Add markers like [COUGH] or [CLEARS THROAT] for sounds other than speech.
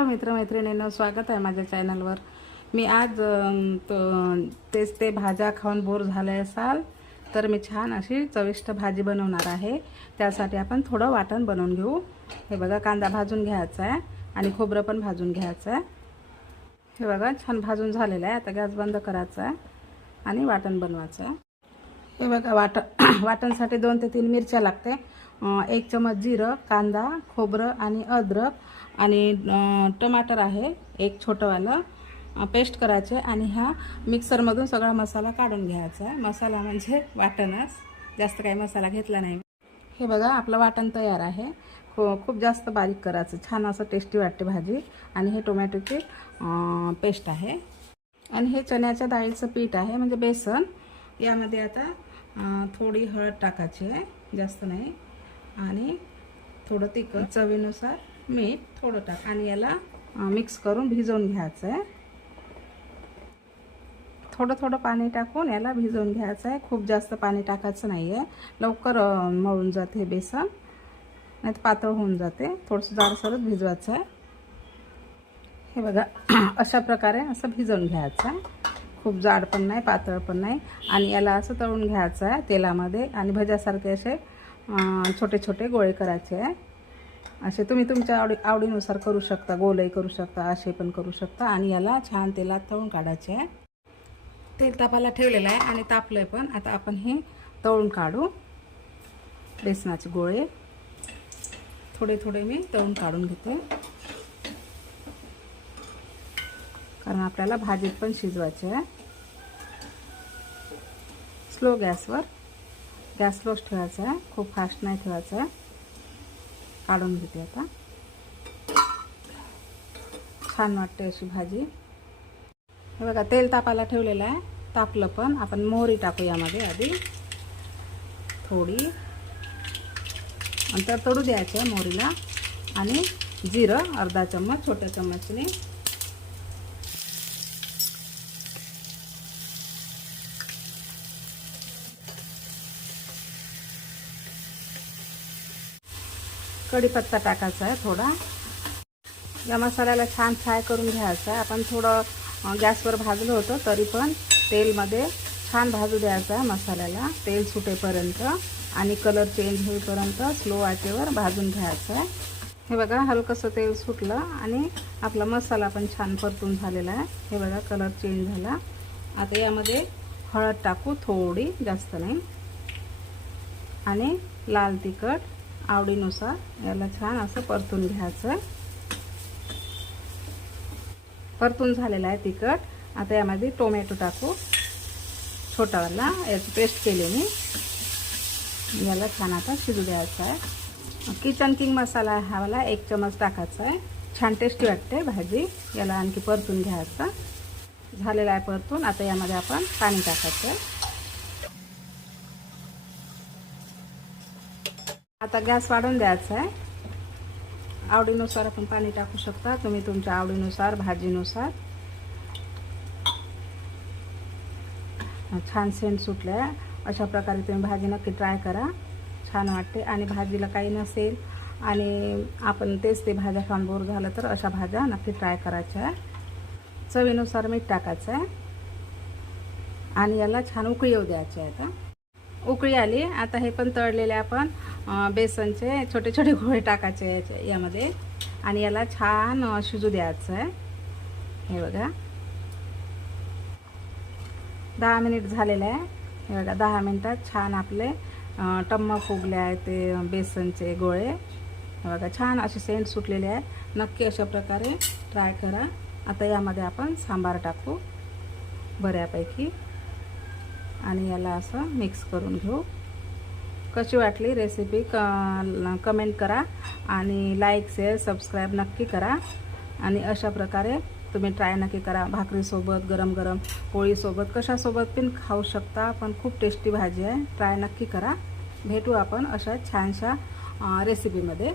Hello मित्रमैत्रिणींनो स्वागत आहे माझ्या चॅनलवर. मी आज त- तेच ते भाज्या खाऊन बोर झाले असाल तर मी छान अशी चविष्ट भाजी बनवणार आहे. त्यासाठी आपण थोडं वाटण बनवून घेऊ. हे बघा कांदा भाजून घ्यायचा आहे आणि खोबरं पण भाजून घ्यायचं आहे. हे बघा छान भाजून झालेलं आहे. आता गॅस बंद करायचा आहे आणि वाटण बनवायचं आहे. हे बघा वाट [CLEARS THROAT] वाटणसाठी दोन ते तीन मिरच्या लागते. एक चमच जिरं कांदा खोबरं आणि अद्रक आणि टमाटर आहे एक छोटंवालं. पेस्ट करायचे आणि हा मिक्सरमधून सगळा मसाला काढून घ्यायचा. आहे मसाला म्हणजे वाटणच. जास्त काही मसाला घेतला नाही. हे बघा आपलं वाटण तयार आहे. खो खूप जास्त बारीक करायचं. छान असं टेस्टी वाटते भाजी. आणि हे टोमॅटोची पेस्ट आहे. आणि हे चण्याच्या डाळीचं पीठ आहे म्हणजे बेसन. यामध्ये आता थोडी हळद टाकायची आहे. जास्त नाही. आणि थोडं तिखट चवीनुसार मीठ थोडं टाक. आणि याला मिक्स करून भिजवून घ्यायचं आहे थोडं थोडं पाणी टाकून याला भिजवून घ्यायचं आहे खूप जास्त पाणी टाकायचं नाही आहे लवकर मळून जाते हे बेसन. नाही तर पातळ होऊन जाते. थोडंसं जाडसरच भिजवायचं आहे हे बघा [CLEARS THROAT] अशा प्रकारे असं भिजवून घ्यायचं आहे खूप जाड पण नाही पातळ पण नाही. आणि याला असं तळून घ्यायचं आहे तेलामध्ये. आणि भज्यासारखे असे छोटे छोटे गोळे करायचे आहे. असे तुम्ही तुमच्या आवडी आवडीनुसार करू शकता गोलही करू शकता असे पण करू शकता आणि याला छान तेलात तळून काढायचे आहे. तेल तापायला ठेवलेलं आहे आणि तापलं आहे पण. आता आपण हे तळून काढू. बेसनाचे गोळे. थोडे थोडे मी तळून काढून घेते. कारण आपल्याला भाजीत पण शिजवायचे आहे. स्लो गॅसवर. गॅस लोच ठेवायचा आहे. खूप फास्ट नाही ठेवायचं आहे. काढून घेते आता. छान वाटते अशी भाजी. हे बघा तेल तापायला ठेवलेलं आहे. तापलं पण. आपण मोहरी टाकू यामध्ये आधी. थोडी. नंतर तळू द्यायचं आहे मोहरीला. आणि जिरं अर्धा चम्मच छोट्या चम्मचने कढीपत्ता टाकायचा आहे थोडा. या मसाल्याला छान फ्राय करून घ्यायचा आहे. आपण थोडं गॅसवर भाजलं होतं तरी पण तेलमध्ये छान भाजू द्यायचं आहे मसाल्याला. तेल सुटेपर्यंत आणि कलर चेंज होईपर्यंत स्लो आटेवर भाजून घ्यायचं आहे. हे बघा हलकंसं तेल सुटलं आणि आपला मसाला पण छान परतून झालेला आहे. हे बघा कलर चेंज झाला. आता यामध्ये हळद टाकू थोडी जास्त नाही. आणि लाल तिखट आवडीनुसार याला छान असं परतून घ्यायचं. परतून झालेलं आहे तिखट. आता यामध्ये टोमॅटो टाकू. छोटावाला याची पेस्ट केली मी. याला छान आता शिजू द्यायचं आहे. किचन किंग मसाला हावाला एक चमच टाकायचा आहे. छान टेस्टी वाटते भाजी. याला आणखी परतून घ्यायचं. झालेला आहे परतून. आता यामध्ये आपण पाणी टाकायचं आहे. आता गॅस वाढून द्यायचा आहे. आवडीनुसार आपण पाणी टाकू शकता. तुम्ही तुमच्या आवडीनुसार भाजीनुसार. छान सेंट सुटलं आहे अशा प्रकारे तुम्ही भाजी नक्की ट्राय करा. छान वाटते. आणि भाजीला काही नसेल आणि आपण तेच ते भाज्या खाऊन बोर झालं तर अशा भाज्या नक्की ट्राय करायच्या. आहे चवीनुसार मीठ टाकायचं आहे. आणि याला छान उकळी येऊ द्यायची आहे आता. उकळी आली. आता हे पण तळलेले आपण बेसनचे छोटे छोटे गोळे टाकायचे यामध्ये. आणि याला छान शिजू द्यायचं आहे. हे बघा. दहा मिनिट झालेलं आहे. हे बघा दहा मिनिटात छान आपले अं, टम्म फुगले आहे ते बेसनचे गोळे. हे बघा छान असे सेंट सुटलेले आहे नक्की अशा प्रकारे ट्राय करा. आता यामध्ये आपण सांबार टाकू बऱ्यापैकी. आणि याला असं मिक्स करून घेऊ. कशी वाटली रेसिपी क कमेंट करा आणि लाईक शेअर सबस्क्राईब नक्की करा. आणि अशा प्रकारे तुम्ही ट्राय नक्की करा. भाकरीसोबत गरम गरम पोळीसोबत कशासोबत पण खाऊ शकता. पण खूप टेस्टी भाजी आहे. ट्राय नक्की करा. भेटू आपण अशा छानशा रेसिपीमध्ये